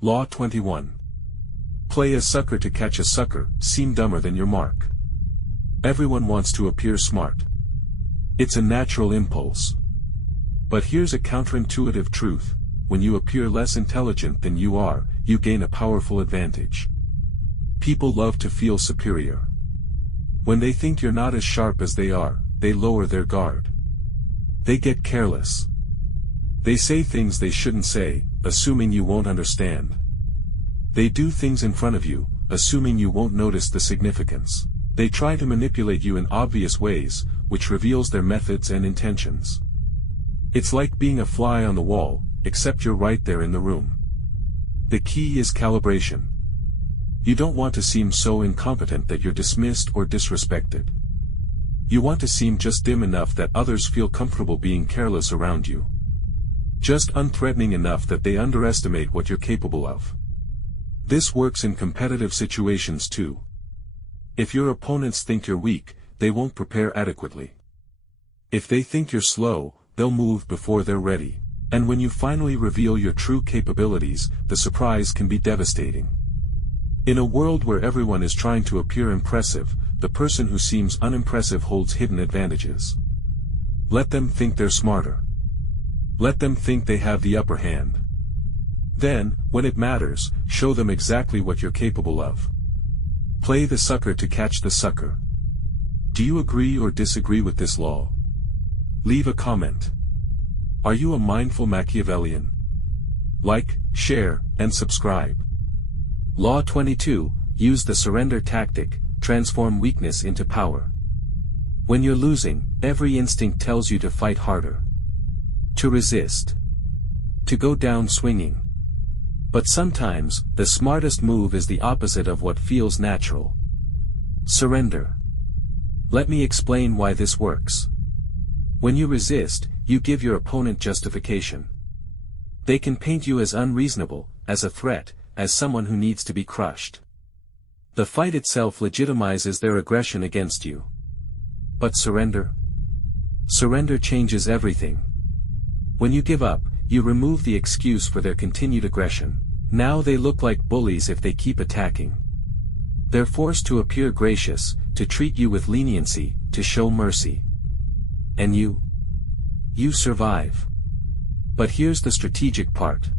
Law 21. Play a sucker to catch a sucker, seem dumber than your mark. Everyone wants to appear smart. It's a natural impulse. But here's a counterintuitive truth: when you appear less intelligent than you are, you gain a powerful advantage. People love to feel superior. When they think you're not as sharp as they are, they lower their guard. They get careless. They say things they shouldn't say, assuming you won't understand. They do things in front of you, assuming you won't notice the significance. They try to manipulate you in obvious ways, which reveals their methods and intentions. It's like being a fly on the wall, except you're right there in the room. The key is calibration. You don't want to seem so incompetent that you're dismissed or disrespected. You want to seem just dim enough that others feel comfortable being careless around you. Just unthreatening enough that they underestimate what you're capable of. This works in competitive situations too. If your opponents think you're weak, they won't prepare adequately. If they think you're slow, they'll move before they're ready. And when you finally reveal your true capabilities, the surprise can be devastating. In a world where everyone is trying to appear impressive, the person who seems unimpressive holds hidden advantages. Let them think they're smarter. Let them think they have the upper hand. Then, when it matters, show them exactly what you're capable of. Play the sucker to catch the sucker. Do you agree or disagree with this law? Leave a comment. Are you a mindful Machiavellian? Like, share, and subscribe. Law 22, use the surrender tactic, transform weakness into power. When you're losing, every instinct tells you to fight harder. To resist. To go down swinging. But sometimes, the smartest move is the opposite of what feels natural. Surrender. Let me explain why this works. When you resist, you give your opponent justification. They can paint you as unreasonable, as a threat, as someone who needs to be crushed. The fight itself legitimizes their aggression against you. But surrender? Surrender changes everything. When you give up, you remove the excuse for their continued aggression. Now they look like bullies if they keep attacking. They're forced to appear gracious, to treat you with leniency, to show mercy. And you? You survive. But here's the strategic part.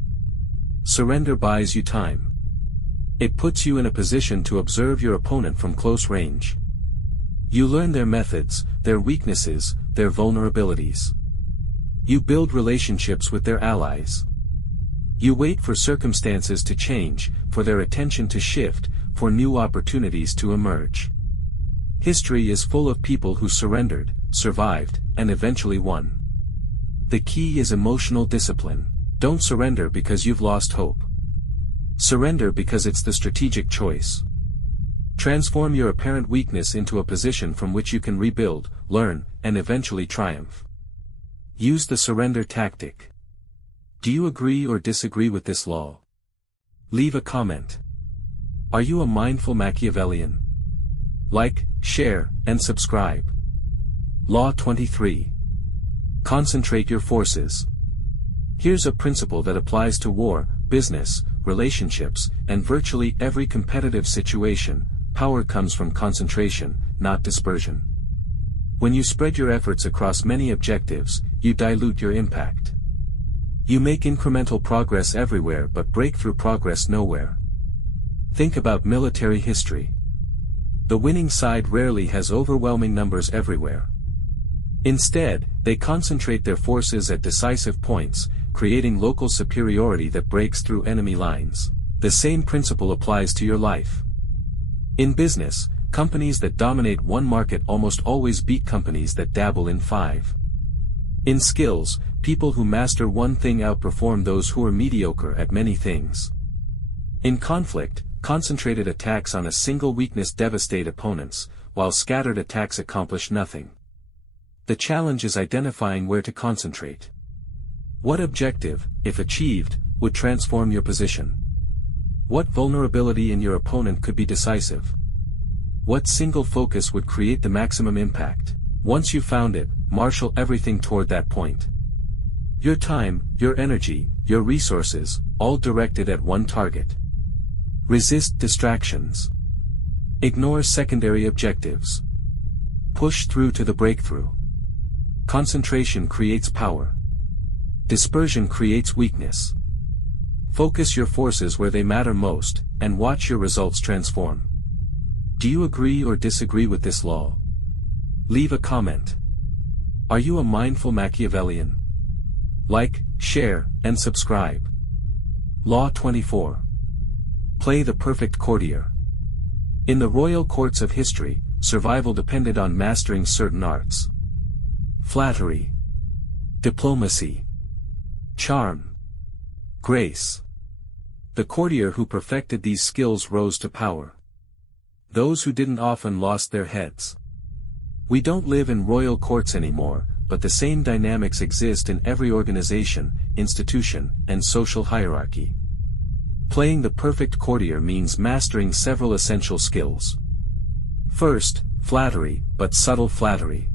Surrender buys you time. It puts you in a position to observe your opponent from close range. You learn their methods, their weaknesses, their vulnerabilities. You build relationships with their allies. You wait for circumstances to change, for their attention to shift, for new opportunities to emerge. History is full of people who surrendered, survived, and eventually won. The key is emotional discipline. Don't surrender because you've lost hope. Surrender because it's the strategic choice. Transform your apparent weakness into a position from which you can rebuild, learn, and eventually triumph. Use the surrender tactic. Do you agree or disagree with this law? Leave a comment. Are you a mindful Machiavellian? Like, share, and subscribe. Law 23. Concentrate your forces. Here's a principle that applies to war, business, relationships, and virtually every competitive situation: power comes from concentration, not dispersion. When you spread your efforts across many objectives, you dilute your impact. You make incremental progress everywhere but breakthrough progress nowhere. Think about military history. The winning side rarely has overwhelming numbers everywhere. Instead, they concentrate their forces at decisive points, creating local superiority that breaks through enemy lines. The same principle applies to your life. In business, companies that dominate one market almost always beat companies that dabble in 5. In skills, people who master one thing outperform those who are mediocre at many things. In conflict, concentrated attacks on a single weakness devastate opponents, while scattered attacks accomplish nothing. The challenge is identifying where to concentrate. What objective, if achieved, would transform your position? What vulnerability in your opponent could be decisive? What single focus would create the maximum impact? Once you've found it, marshal everything toward that point. Your time, your energy, your resources, all directed at one target. Resist distractions. Ignore secondary objectives. Push through to the breakthrough. Concentration creates power. Dispersion creates weakness. Focus your forces where they matter most, and watch your results transform. Do you agree or disagree with this law? Leave a comment. Are you a mindful Machiavellian? Like, share, and subscribe. Law 24. Play the perfect courtier. In the royal courts of history, survival depended on mastering certain arts. Flattery. Diplomacy. Charm. Grace. The courtier who perfected these skills rose to power. Those who didn't often lost their heads. We don't live in royal courts anymore, but the same dynamics exist in every organization, institution, and social hierarchy. Playing the perfect courtier means mastering several essential skills. First, flattery, but subtle flattery.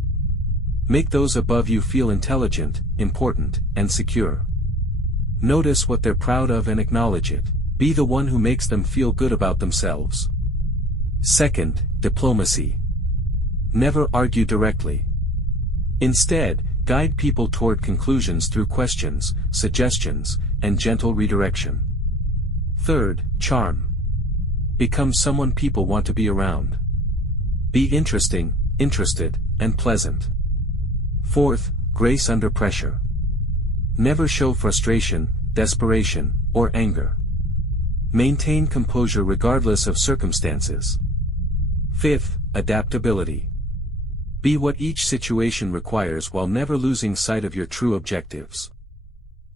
Make those above you feel intelligent, important, and secure. Notice what they're proud of and acknowledge it. Be the one who makes them feel good about themselves. Second, diplomacy. Never argue directly. Instead, guide people toward conclusions through questions, suggestions, and gentle redirection. Third, charm. Become someone people want to be around. Be interesting, interested, and pleasant. Fourth, grace under pressure. Never show frustration, desperation, or anger. Maintain composure regardless of circumstances. Fifth, adaptability. Be what each situation requires while never losing sight of your true objectives.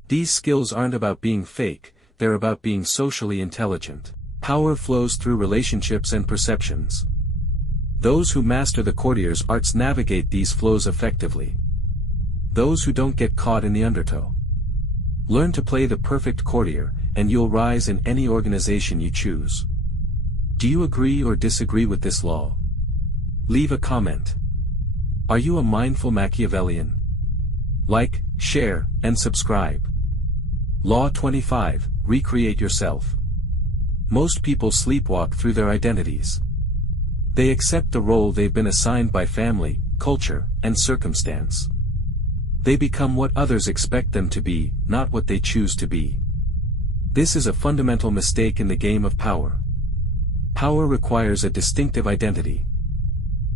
These skills aren't about being fake, they're about being socially intelligent. Power flows through relationships and perceptions. Those who master the courtier's arts navigate these flows effectively. Those who don't get caught in the undertow. Learn to play the perfect courtier, and you'll rise in any organization you choose. Do you agree or disagree with this law? Leave a comment. Are you a mindful Machiavellian? Like, share, and subscribe. Law 25, recreate yourself. Most people sleepwalk through their identities. They accept the role they've been assigned by family, culture, and circumstance. They become what others expect them to be, not what they choose to be. This is a fundamental mistake in the game of power. Power requires a distinctive identity.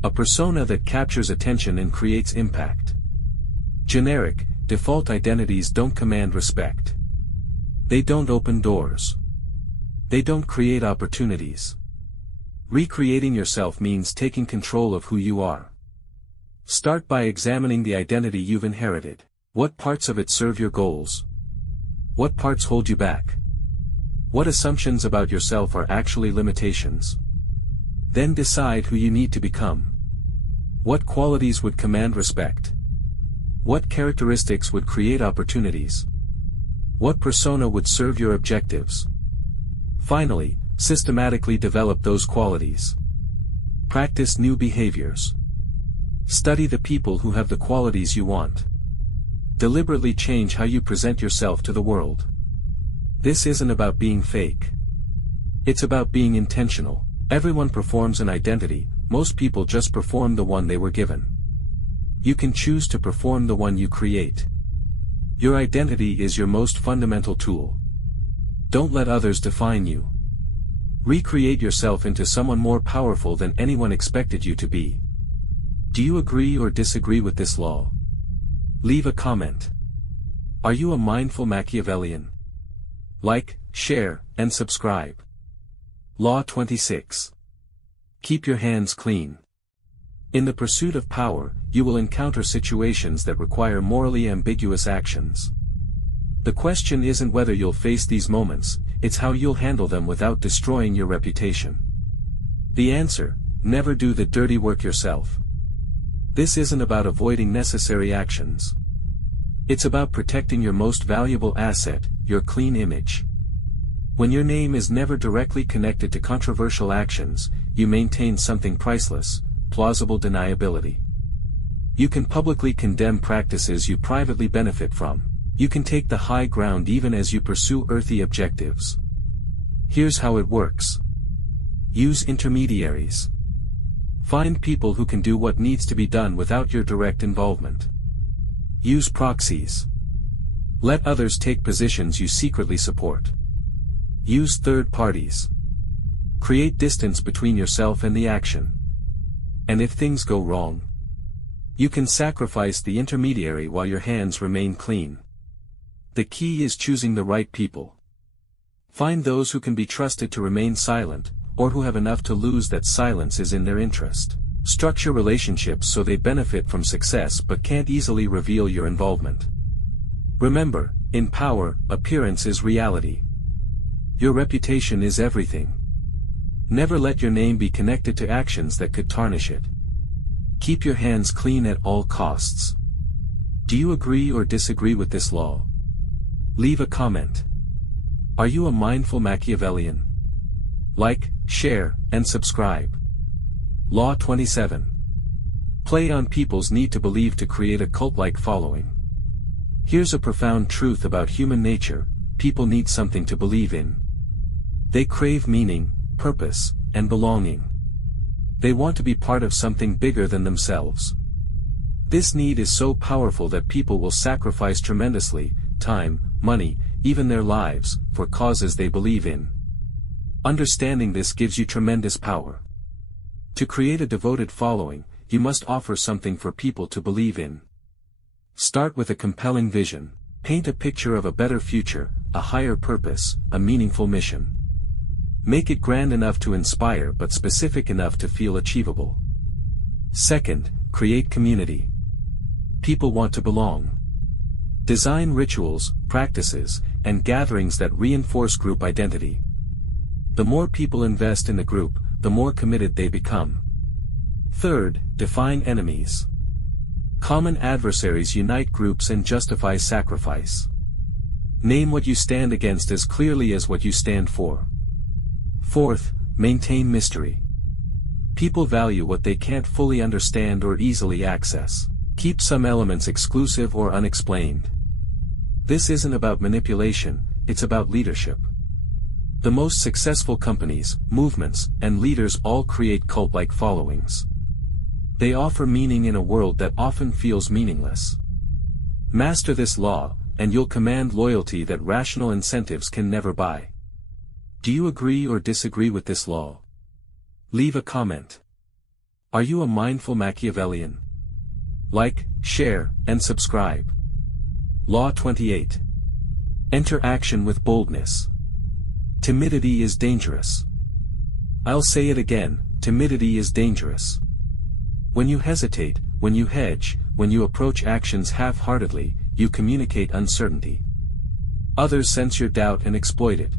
A persona that captures attention and creates impact. Generic, default identities don't command respect. They don't open doors. They don't create opportunities. Recreating yourself means taking control of who you are. Start by examining the identity you've inherited. What parts of it serve your goals? What parts hold you back? What assumptions about yourself are actually limitations? Then decide who you need to become. What qualities would command respect? What characteristics would create opportunities? What persona would serve your objectives? Finally, systematically develop those qualities. Practice new behaviors. Study the people who have the qualities you want. Deliberately change how you present yourself to the world. This isn't about being fake. It's about being intentional. Everyone performs an identity, most people just perform the one they were given. You can choose to perform the one you create. Your identity is your most fundamental tool. Don't let others define you. Recreate yourself into someone more powerful than anyone expected you to be. Do you agree or disagree with this law? Leave a comment. Are you a mindful Machiavellian? Like, share, and subscribe. Law 26. Keep your hands clean. In the pursuit of power, you will encounter situations that require morally ambiguous actions. The question isn't whether you'll face these moments, it's how you'll handle them without destroying your reputation. The answer: never do the dirty work yourself. This isn't about avoiding necessary actions. It's about protecting your most valuable asset, your clean image. When your name is never directly connected to controversial actions, you maintain something priceless: plausible deniability. You can publicly condemn practices you privately benefit from. You can take the high ground even as you pursue earthly objectives. Here's how it works. Use intermediaries. Find people who can do what needs to be done without your direct involvement. Use proxies. Let others take positions you secretly support. Use third parties. Create distance between yourself and the action. And if things go wrong, you can sacrifice the intermediary while your hands remain clean. The key is choosing the right people. Find those who can be trusted to remain silent, or who have enough to lose that silence is in their interest. Structure relationships so they benefit from success but can't easily reveal your involvement. Remember, in power, appearance is reality. Your reputation is everything. Never let your name be connected to actions that could tarnish it. Keep your hands clean at all costs. Do you agree or disagree with this law? Leave a comment. Are you a mindful Machiavellian? Like, share, and subscribe. Law 27. Play on people's need to believe to create a cult-like following. Here's a profound truth about human nature: people need something to believe in. They crave meaning, purpose, and belonging. They want to be part of something bigger than themselves. This need is so powerful that people will sacrifice tremendously, time, money, even their lives, for causes they believe in. Understanding this gives you tremendous power. To create a devoted following, you must offer something for people to believe in. Start with a compelling vision. Paint a picture of a better future, a higher purpose, a meaningful mission. Make it grand enough to inspire but specific enough to feel achievable. Second, create community. People want to belong. Design rituals, practices, and gatherings that reinforce group identity. The more people invest in the group, the more committed they become. Third, define enemies. Common adversaries unite groups and justify sacrifice. Name what you stand against as clearly as what you stand for. Fourth, maintain mystery. People value what they can't fully understand or easily access. Keep some elements exclusive or unexplained. This isn't about manipulation, it's about leadership. The most successful companies, movements, and leaders all create cult-like followings. They offer meaning in a world that often feels meaningless. Master this law, and you'll command loyalty that rational incentives can never buy. Do you agree or disagree with this law? Leave a comment. Are you a mindful Machiavellian? Like, share, and subscribe. Law 28. Enter action with boldness. Timidity is dangerous. I'll say it again, timidity is dangerous. When you hesitate, when you hedge, when you approach actions half-heartedly, you communicate uncertainty. Others sense your doubt and exploit it.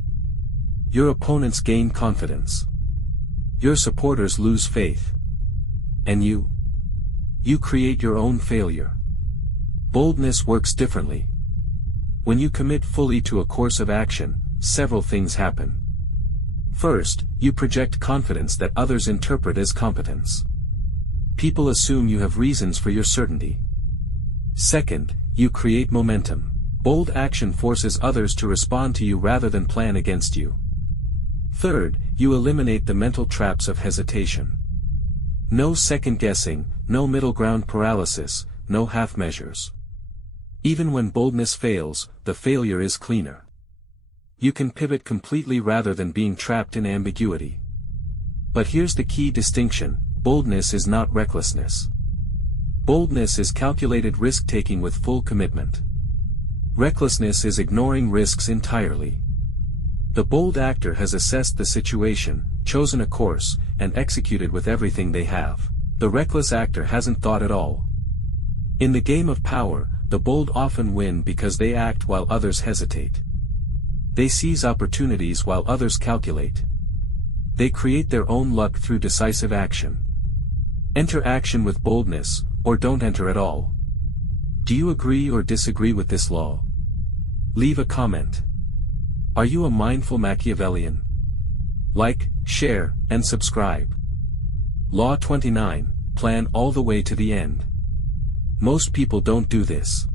Your opponents gain confidence. Your supporters lose faith. And you create your own failure. Boldness works differently. When you commit fully to a course of action, several things happen. First, you project confidence that others interpret as competence. People assume you have reasons for your certainty. Second, you create momentum. Bold action forces others to respond to you rather than plan against you. Third, you eliminate the mental traps of hesitation. No second-guessing, no middle ground paralysis, no half measures. Even when boldness fails, the failure is cleaner. You can pivot completely rather than being trapped in ambiguity. But here's the key distinction: boldness is not recklessness. Boldness is calculated risk-taking with full commitment. Recklessness is ignoring risks entirely. The bold actor has assessed the situation, chosen a course, and executed with everything they have. The reckless actor hasn't thought at all. In the game of power, the bold often win because they act while others hesitate. They seize opportunities while others calculate. They create their own luck through decisive action. Enter action with boldness, or don't enter at all. Do you agree or disagree with this law? Leave a comment. Are you a mindful Machiavellian? Like, share, and subscribe. Law 29, plan all the way to the end. Most people don't do this.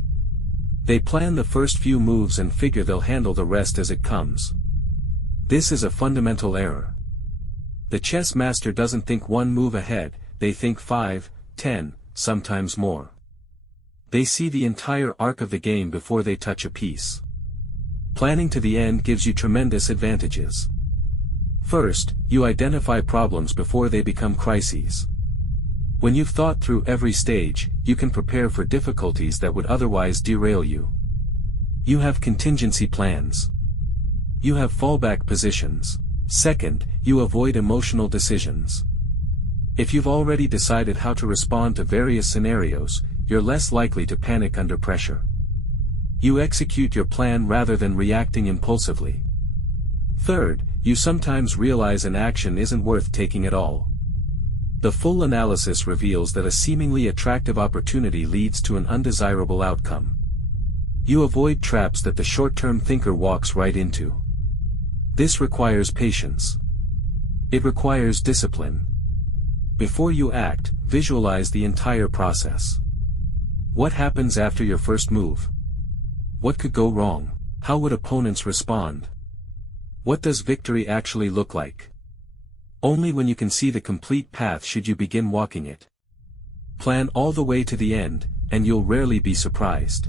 They plan the first few moves and figure they'll handle the rest as it comes. This is a fundamental error. The chess master doesn't think one move ahead, they think 5, 10, sometimes more. They see the entire arc of the game before they touch a piece. Planning to the end gives you tremendous advantages. First, you identify problems before they become crises. When you've thought through every stage, you can prepare for difficulties that would otherwise derail you. You have contingency plans. You have fallback positions. Second, you avoid emotional decisions. If you've already decided how to respond to various scenarios, you're less likely to panic under pressure. You execute your plan rather than reacting impulsively. Third, you sometimes realize an action isn't worth taking at all. The full analysis reveals that a seemingly attractive opportunity leads to an undesirable outcome. You avoid traps that the short-term thinker walks right into. This requires patience. It requires discipline. Before you act, visualize the entire process. What happens after your first move? What could go wrong? How would opponents respond? What does victory actually look like? Only when you can see the complete path should you begin walking it. Plan all the way to the end, and you'll rarely be surprised.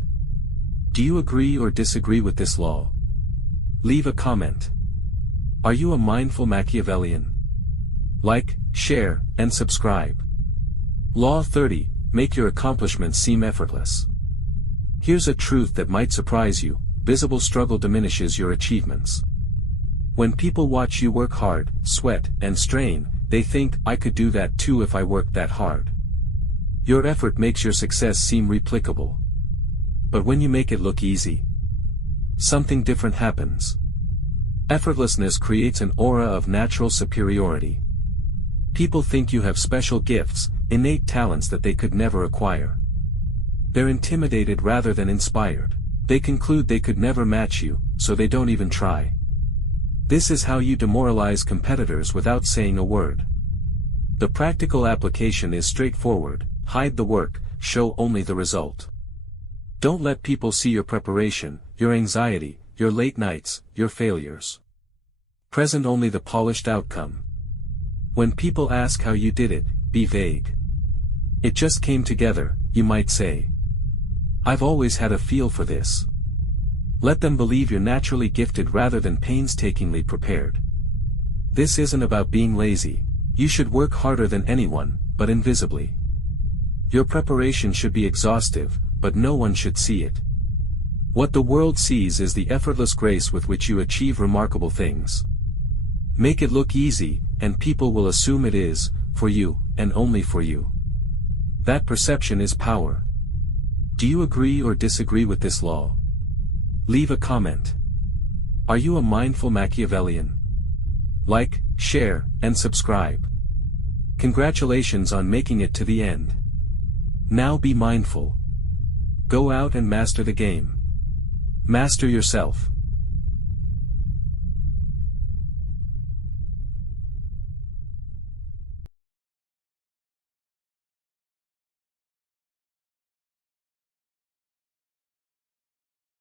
Do you agree or disagree with this law? Leave a comment. Are you a mindful Machiavellian? Like, share, and subscribe. Law 30, make your accomplishments seem effortless. Here's a truth that might surprise you: visible struggle diminishes your achievements. When people watch you work hard, sweat, and strain, they think, I could do that too if I worked that hard. Your effort makes your success seem replicable. But when you make it look easy, something different happens. Effortlessness creates an aura of natural superiority. People think you have special gifts, innate talents that they could never acquire. They're intimidated rather than inspired. They conclude they could never match you, so they don't even try. This is how you demoralize competitors without saying a word. The practical application is straightforward: hide the work, show only the result. Don't let people see your preparation, your anxiety, your late nights, your failures. Present only the polished outcome. When people ask how you did it, be vague. It just came together, you might say. I've always had a feel for this. Let them believe you're naturally gifted rather than painstakingly prepared. This isn't about being lazy. You should work harder than anyone, but invisibly. Your preparation should be exhaustive, but no one should see it. What the world sees is the effortless grace with which you achieve remarkable things. Make it look easy, and people will assume it is, for you, and only for you. That perception is power. Do you agree or disagree with this law? Leave a comment. Are you a mindful Machiavellian? Like, share, and subscribe. Congratulations on making it to the end. Now be mindful. Go out and master the game. Master yourself.